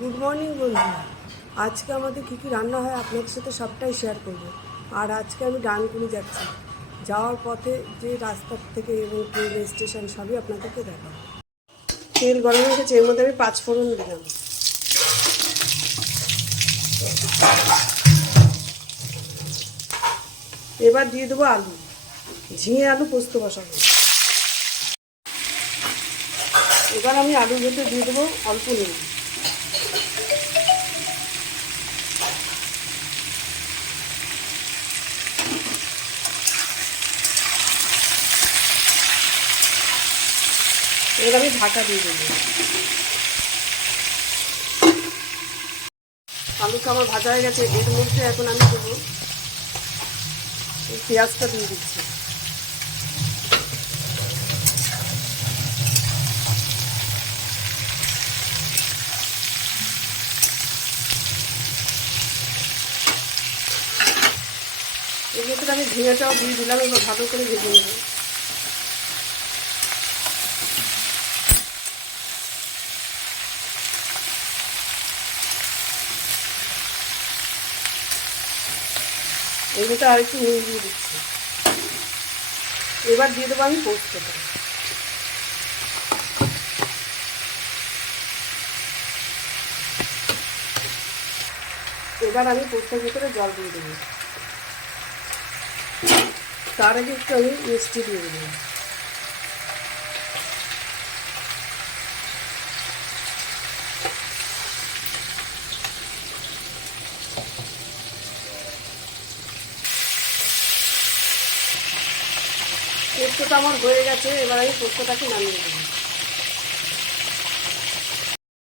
Good morning বন্ধু আজকে আমাদের কী কী রান্না হয় আপনাদের সাথে সবটাই শেয়ার করব। আর আজকে আমি ডানকুনি যাচ্ছি। যাওয়ার পথে যে রাস্তা থেকে এবং ট্রেন স্টেশন সবই আপনাদেরকে দেখাবো। তেল গরম হয়ে গেছে, এর মধ্যে আমি পাঁচ ফোড়ন দিলাম এবার দিয়ে দেবো আলু। ঝিঙে আলু পোস্ত বসাবো। এবার আমি আলুর ভেতরে দিয়ে দেবো অল্প নুন। এবার আমি ঢাকা দিয়ে দেবো। আলুটা আমার ভাজা হয়ে গেছে, এর মধ্যে এখন আমি দেবো এই পেঁয়াজটা দিয়ে দিচ্ছি। এর আমি ঝিঙেটাও দিয়ে দিলাম, এবার ভালো করে ভেজে নেব। এর আর একটু নুন দিয়ে দিচ্ছি। এবার দিয়ে দেবো আমি পোস্তটা। এবার আমি পোস্তের ভিতরে জল দিয়ে দেবো। তার আগে একটু আমি মিষ্টি দিয়ে দেবো। পোস্তটা আমার হয়ে গেছে এবার আমি পোস্তটাকে নামিয়ে দেবো